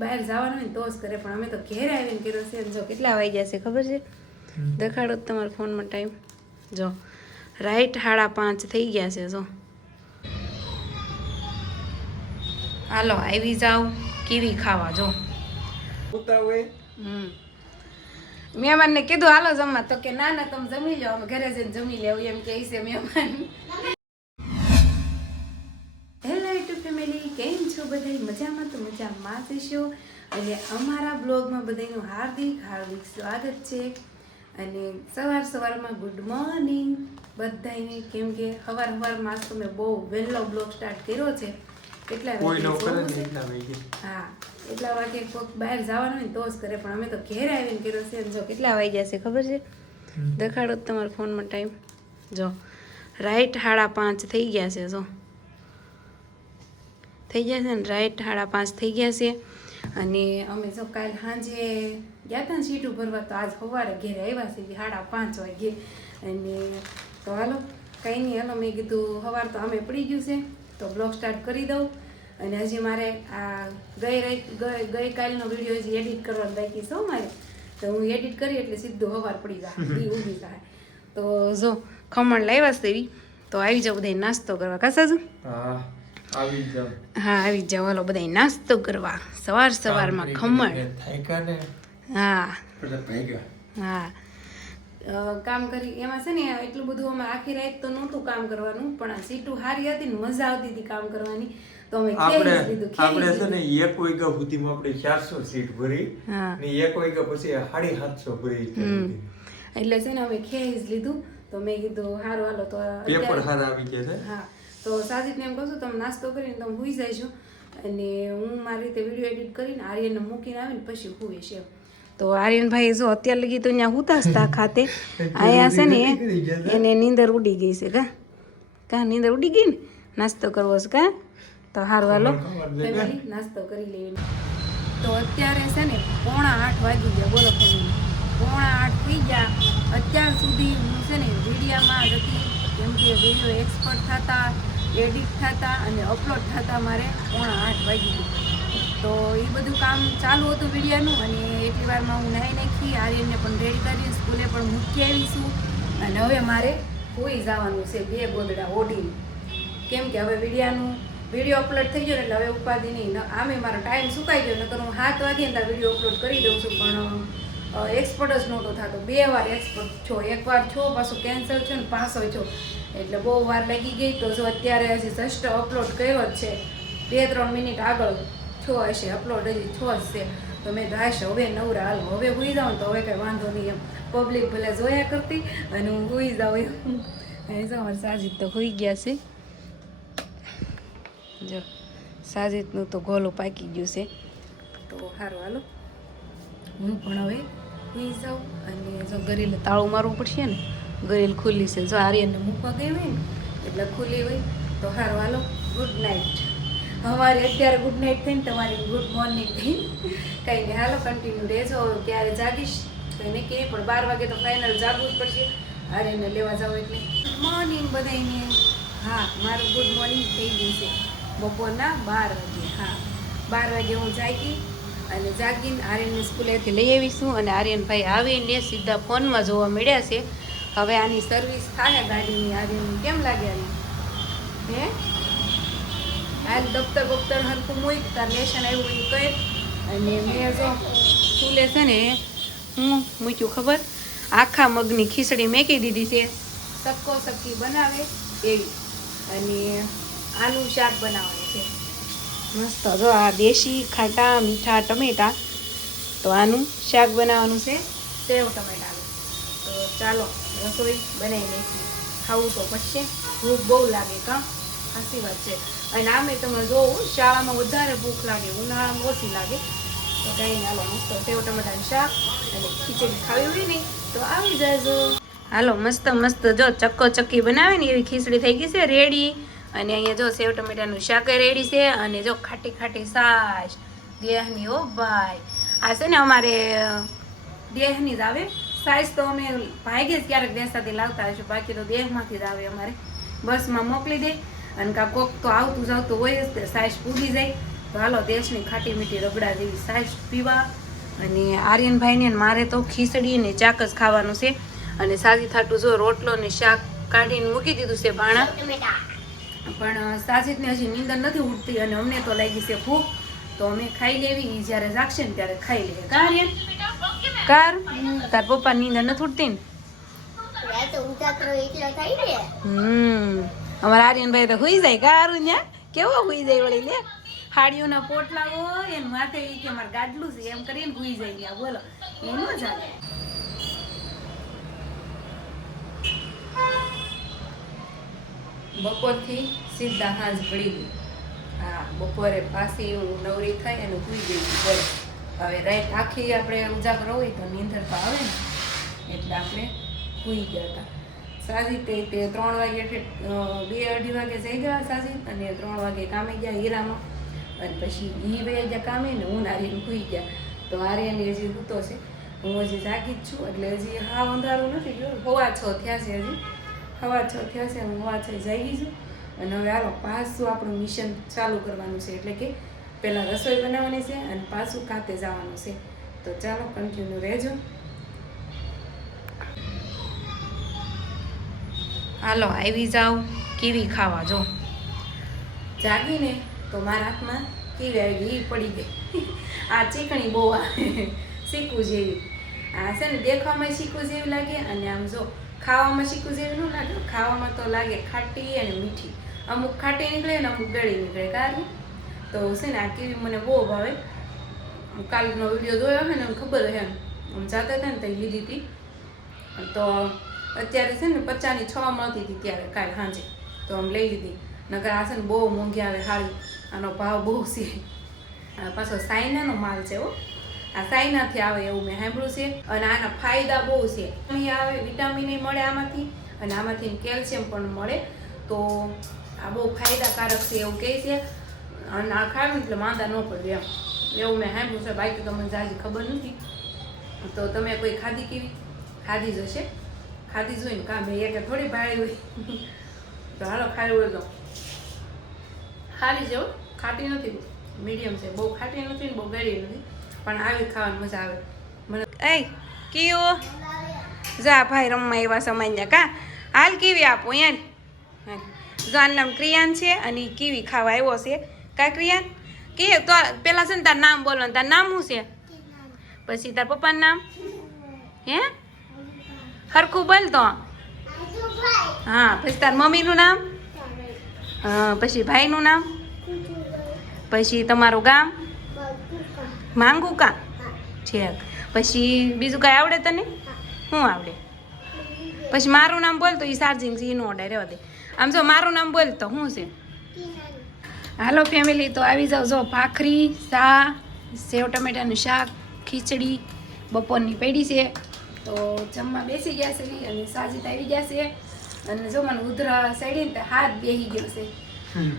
બહાર જવાનું હોય ને તો જ કરે, પણ અમે તો ઘેર આવીને કર્યો છે. જો કેટલા વાગ્યા છે ખબર છે? દેખાડો તમારા ફોનમાં ટાઈમ. જો રાઈટ 5:30 થઈ ગયા છે. જો હાલો આવી જાવ કીવી ખાવા. જો મહેમાનને કીધું હાલો જમવા, તો કે ના ના તમે જમી લો, અમે ઘરે જઈને જમી લેવું એમ કે છે મહેમાન. હેલો યુટ્યુબ ફેમિલી, કેમ છો બધા? મજામાં? તો મજામાં જ છો. અને અમારા બ્લોગમાં બધાનું હાર્દિક હાર્દિક સ્વાગત છે. અને સવારમાં ગુડ મોર્નિંગ બધાને. કેમ કે સવારમાં આજ તમે બહુ વહેલો બ્લોગ સ્ટાર્ટ કર્યો છે. કેટલા વાગે? હા, એટલા વાગે કોઈક બહાર જવાનું હોય ને તો જ કરે, પણ અમે તો ઘેર આવીને કર્યો છે. જો કેટલા વાગ્યા છે ખબર છે? દેખાડો તમારા ફોનમાં ટાઈમ. જો રાઈટ 5:30 થઈ ગયા છે. જો થઈ ગયા છે ને, રાઈટ 5:30 થઈ ગયા છે. અને અમે જો કાલ સાંજે ગયા હતા ને સીટું ભરવા, તો આજ સવારે ઘેરે આવ્યા છે 5:30 વાગે. અને તો હાલો કંઈ નહીં, હાલો મેં કીધું સવાર તો અમે પડી ગયું છે તો બ્લોગ સ્ટાર્ટ કરી દઉં. અને હજી મારે આ ગઈકાલનો વિડીયો હજી એડિટ કરવાનો બાકી છે મારે, તો હું એડિટ કરી એટલે સીધું સવાર પડી જાય ઊભી થાય. તો જો ખમણ લાવ્યા છે એવી, તો આવી જાવ બધા નાસ્તો કરવા. કાસાજુ? હા આવી જાવ, હાલો બધા નાસ્તો કરવા સવારમાં ખમણ. હા હા, કામ કરી એમાં છે ને એટલું બધું અમે આખી રાત તો નહોતું કામ કરવાનું, પણ આ સીટું સારી હતી ને મજા આવતી હતી કામ કરવાની, તો અમે આપણે છે ને 1 વાગ્યા સુધીમાં આપણે 400 સીટ ભરી ને 1 વાગ્યા પછી 750 ભરી. એટલે છે ને અમે ખેઈ જ લીધું. તો મેં કીધું સારું હાલો, તો પેપર સારા આવી ગયા છે. હા, તો સાજીદને એમ કહું છું તમે નાસ્તો કરીને તમે સુઈ જઈશો, અને હું મારી રીતે વિડીયો એડિટ કરીને આર્યનને મૂકીને આવીને પછી સુઈશ એમ. તો આર્યનભાઈ જો અત્યાર લગી તો ત્યાં હુતાસતા ખાતે, આયા છે ને એને નીંદર ઉડી ગઈ છે. કા નીંદર ઉડી ગઈ ને? નાસ્તો કરવો છે કા? તો સારું હાલો ફેમિલી નાસ્તો કરી લેવી. તો અત્યારે છે ને 7:45 વાગી ગયા. બોલો ફેમિલી, 7:45 થઈ ગયા. અત્યાર સુધી હું છે ને વિડીયામાં જ હતી, કેમ કે વિડીયો એક્સપર્ટ થતા, એડિટ થતા અને અપલોડ થતા મારે 7:45 વાગી ગયું. તો એ બધું કામ ચાલુ હતું વિડીયાનું. અને એટલી વારમાં હું નાહી નાખી, આર્યનને પણ રેડી કરી, સ્કૂલે પણ મૂકી આવીશું. અને હવે મારે હોઈ જવાનું છે 2 ગોદડા ઓઢીને, કેમ કે હવે વિડીયો અપલોડ થઈ ગયો એટલે હવે ઉપાધિ નહીં. આમે મારો ટાઈમ સુકાઈ ગયો, નકર હું 7 વાગે ત્યાં વિડીયો અપલોડ કરી દઉં છું, પણ એક્સપર્ટ જ નહોતો થતો. 2 વાર એક્સપર્ટ છો, એકવાર છો પાછું કેન્સલ છે ને પાછો છો, એટલે બહુ વાર લાગી ગઈ. તો જો અત્યારે હજી જસ્ટ અપલોડ કર્યો જ છે, 2-3 મિનિટ આગળ છો હશે અપલોડ, હજી છો જ છે. તો મેં તો હશે હવે નવરા હાલ હવે સુઈ જાઉં, તો હવે કંઈ વાંધો નહીં એમ. પબ્લિક ભલે જોયા કરતી અને હું સુઈ જાઉં એમ. એ જો અમારે સાજીદ તો સુઈ ગયા છે. જો સાજીદનું તો ગોલું પાકી ગયું છે. તો સારું હાલો હું પણ હવે સુઈ જાઉં. અને જો ગરીલે તાળું મારવું પડશે ને, ગરીલ ખુલ્લી છે. જો આર્યનને મૂકવા ગઈ હોય ને એટલે ખુલ્લી હોય. તો સારું હાલો, ગુડ નાઇટ. અમારી અત્યારે ગુડ નાઇટ થઈને તમારી ગુડ મોર્નિંગ થઈ. કંઈ નહીં હાલો કન્ટિન્યુ રહેજો. ક્યારે જાગીશ કંઈ નહીં કે, પણ 12 વાગે તો ફાઇનલ જાગવું જ પડશે આર્યનને લેવા જાવ એટલે. ગુડ મોર્નિંગ બધાને. હા, મારું ગુડ મોર્નિંગ થઈ ગયું છે બપોરના 12 વાગે. હા, 12 વાગે હું જાગી અને જાગીને આર્યનને સ્કૂલેથી લઈ આવીશું. અને આર્યનભાઈ આવીને સીધા ફોનમાં જોવા મળ્યા છે. હવે આની સર્વિસ થાય ગાડીની. આર્યનની કેમ લાગે આની? હે હાલ દફતર હરખું મૂક, તાર લેશન આવ્યું એ કહે. અને મેં જો સ્કૂલે છે ને હું મૂક્યું ખબર, આખા મગની ખીચડી મેકી દીધી છે, સક્કો સક્કી બનાવે એવી. અને આનું શાક બનાવવાનું છે મસ્ત. જો આ દેશી ખાટા મીઠા ટમેટા, તો આનું શાક બનાવવાનું છે, સેવ ટમેટાનું. તો ચાલો રસોઈ બનાવી નાખી. ખાવું તો પડશે, ભૂખ બહુ લાગે કાં, સાચી વાત છે. અને આમે તમે જોવું શાળામાં વધારે ભૂખ લાગે, ઉનાળામાં ઓછી લાગે. તો કંઈ નહીં હાલો મસ્ત સેવ ટમેટાનું શાક અને ખીચડી ખાવી હોય ને તો આવી જાજો. હાલો મસ્ત મસ્ત જો ચક્કો ચક્કી બનાવે ને એવી ખીચડી થઈ ગઈ છે રેડી. અને અહીંયા જો સેવ ટમેટાનું શાક રેડી છે. અને જો ખાટી ખાટી છાશ દેહની. ઓ ભાઈ, આ છે ને અમારે દેહની જ આવે છાશ. તો અમે ભાગ્યે જ ક્યારેક દેસાથી લાવતા હશું, બાકી તો દેહમાંથી જ આવે અમારે. બસમાં મોકલી દે અને કાં કોક તો આવતું જાવતું હોય જ તે છાશ પૂગી જાય. તો હાલો દેશની ખાટી મીઠી રગડા જેવી સાઈઝ પીવા. અને આર્યનભાઈને ને મારે તો ખીચડી ને ચાક જ ખાવાનું છે. અને સાજી થાટું જો રોટલો ને શાક કાઢીને મૂકી દીધું છે ભાણા. પણ સાજીદને હજી નીંદર નથી ઉઠતી અને અમને તો લાગી છે ભૂખ. તો અમે ખાઈ લેવી, ઈ જ્યારે જાગશે ને ત્યારે ખાઈ લઈએ. કા આર્યન? કાર તાર પપ્પા નીંદર નથી ઉઠતી ને? અમારા આર્યનભાઈ તો હુઈ જાય. કા આરું ન્યા કેવો હુઈ જાય વળી લે. હાડીઓના પોટલા હોય એને માથે ઈ કે મારે ગાડલું છે એમ કરીને હુઈ જાય ન્યા. બોલો એનું જ ચાલે. બપોરથી સીધા હાંજ પડી ગઈ. હા, બપોરે પાછી હું નવરી થઈ અને સૂઈ ગઈ. બોલો હવે રાત આખી આપણે ઉજાગરો હોય તો નીંદર તો આવે ને, એટલે આપણે સૂઈ ગયા હતા. સાજી તે 3 વાગે 2-2:30 વાગે જઈ ગયા સાજી, અને 3 વાગે કામે ગયા હીરામાં. અને પછી ઈ વયા ગયા કામે ને હું આર્યન સૂઈ ગયા. તો આર્યન હજી સૂતો છે, હું હજી જાગી જ છું. એટલે હજી હા અંધારું નથી ગયું. 6:15 થયા છે હજી. 6:15 થયા છે, હું 6:15 જાગી છું. અને હવે હાલો પાછું આપણું મિશન ચાલુ કરવાનું છે. એટલે કે પહેલાં રસોઈ બનાવવાની છે અને પાછું ખાતે જવાનું છે. તો ચાલો કન્ટિન્યુ રહેજો. હાલો આવી જાઓ કીવી ખાવા. જો જાગીને તો મારા હાથમાં કીવી આવી ગઈ, પડી ગઈ. આ ચીકણી બહુ આવે, શીકું જેવી. આ છે ને દેખાવામાં શીકું જેવી લાગે, અને આમ જો ખાવામાં શીકું જેવી ન લાગે. ખાવામાં તો લાગે ખાટી અને મીઠી. અમુક ખાટી નીકળે ને અમુક ગળી નીકળે. કારણ તો છે ને આ કીવી મને બહુ ભાવે. કાલનો વિડીયો જોયો હોય ને ખબર હોય એમ. આમ જાતા હતા ને તો લીધી હતી. તો અત્યારે છે ને 50 ની 6 મળતી હતી ત્યારે કાલ સાંજે, તો આમ લઈ લીધી. નકર આ છે ને બહુ મોંઘી આવે હારી. આનો ભાવ બહુ છે. પાછો સાઈનાનો માલ છે હો. આ સાઈનાથી આવે એવું મેં સાંભળ્યું છે. અને આના ફાયદા બહુ છે. આવે વિટામિન મળે આમાંથી, અને આમાંથી કેલ્શિયમ પણ મળે. તો આ બહુ ફાયદાકારક છે એવું કહે છે. અને આ ખાવું એટલે માંદા ન પડે એમ, એવું મેં સાંભળ્યું છે. બાકી તો મને જાજી ખબર નથી. તો તમે કોઈ ખાધી કેવી? ખાધી જ હશે. ખાધી જોઈને કાં મેં એક થોડી ભાડી હોય. તો હાલો ખાઈ હોય તો ખાલી જેવું. ખાટી નથી, મીડિયમ છે. બહુ ખાટી નથી ને બહુ ગળી નથી, પણ આવી ખાવાની મજા આવે મને. એ કીઓ જા ભાઈ રમવા એવા સમય કા હાલ કીવી આપો યાર. જો આનું નામ ક્રિયાન છે અને ઈ કીવી ખાવા આવ્યો છે. કા ક્રિયાન કે તો પેલા છે ને તાર નામ બોલો. તાર નામ શું છે? પછી તાર પપ્પાનું નામ હે હરખું બોલ તો. હા, પછી તાર મમ્મીનું નામ, પછી ભાઈનું નામ, પછી તમારું ગામ માંગુકા છે. પછી બીજું કાંઈ આવડે તને? શું આવડે? પછી મારું નામ બોલ તો એ ચાર્જિંગ છે, એનું ઓર્ડર રહેવા દે. આમ જો મારું નામ બોલ તો શું છે? હાલો ફેમિલી, તો આવી જાઓ. જો ભાખરી, ચા, સેવ ટમેટાનું શાક, ખીચડી બપોરની પડી છે. તો જમવા બેસી ગયા છે અને સાજીદ આવી ગયા છે. અને જો મને ઉધરા સડીને તો હાથ બેસી ગયો છે.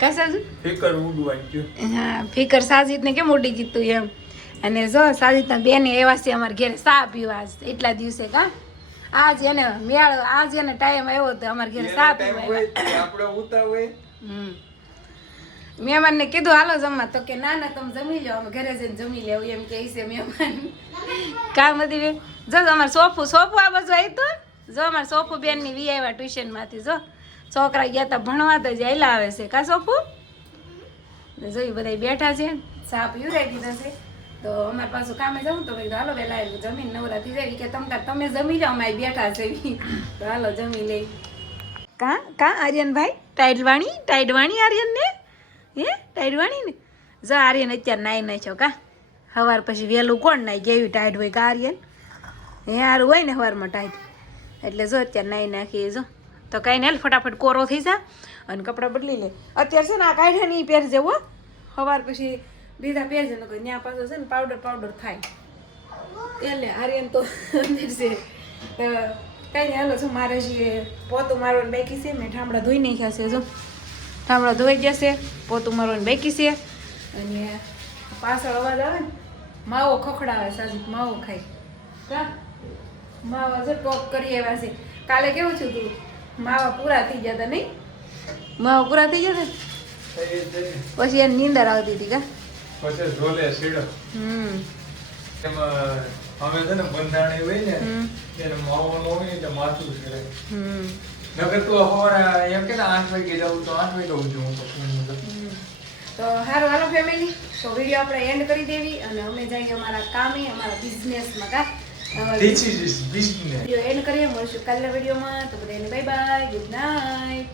કા સાજુ? ફિકર ઉડવાઈ ગયો. હા, ફિકર સાજીદને કેમ ઉડી ગયું એમ. અને જો સાજીદના બેને એવા છે અમારા ઘરે ચા પીવા એટલા દિવસે. કા આજ એને મેળ, આજ એને ટાઈમ આવ્યો તો અમારા ઘરે ચા પીવા. આપણે ઉતા હોય. મહેમાનને કીધું હાલો જમવા, તો કે ના ના તમે જમી લો, અમે ઘરે જઈને જમી લેવું એમ કહે છે મહેમાન. કામ હતી બેન. જો અમારે સોફું આ બાજુ આવી તો. જો અમારે સોફુ બેનની વી આવ્યા ટ્યુશનમાંથી. જો છોકરા ગયા હતા ભણવા તો જયલા આવે છે. કા સોફુ? જોઈ બધા બેઠા છે, ચા પીવડાવી દીધા છે. તો અમારે પાછું કામે જવું તો ભાઈ હાલો વહેલા જમીન નવરા થઈ જાય. કે તમે જમી લો, અમારે બેઠા છે. તો હાલો જમી લે. કા આર્યનભાઈ ટાઈડવાણી આર્યન ને હે ટાઈડવાણી ને. જો આર્યન અત્યારે નાઈ નાખ્યો. કા સવાર પછી વહેલું કોણ નાઈ કેવી ટાઈડ હોય? કા આર્યન હે સારું હોય ને સવારમાં ટાઈડ. એટલે જો અત્યારે નાઈ નાખીએ. જો તો કાંઈ નહીં, ફટાફટ કોરો થઈ જા અને કપડાં બદલી લે. અત્યારે છે ને આ કાઢ્યા નહીં પહેરજે હો. સવાર પછી બીજા પહેરજે ને કોઈ ત્યાં પાછો છે ને પાવડર થાય. એટલે આર્યન તો અંદર છે. કાંઈ નહીં, હાલો છો. મારે જે પોતું મારવાની બાકી છે, મેં ઠામડા ધોઈ નાખ્યા છે. જો ઠામડા ધોઈ જશે, પોતું મારવાની બાકી છે. અને પાછળ અવાજ આવે ને, માવો ખખડાવે. સાજી માવો ખાય. કા માવા જો ટોપ કરી આવ્યા છે. કાલે કેવું છું તું? માવા પૂરા થઈ ગયા હતા નહીં? માવા પૂરા થઈ ગયા પછી એને નીંદર આવતી હતી. કા પછી ઝોલે સીડો એમાં અમે છે ને બંધાણી હોય ને એને માવાનું હોય એટલે માથું સીડે નકર તો હવારે એમ કે 8 વાગે જાઉં તો 8 વાગે ઉઠું હું તો તો હારું હાલો ફેમિલી તો વિડીયો આપણે એન્ડ કરી દેવી અને અમે જઈએ અમારા કામે અમારા બિઝનેસમાં કા This is business. Video and કરીએ મળશું કાલના વિડીયોમાં તો બધાને બાય બાય ગુડ નાઇટ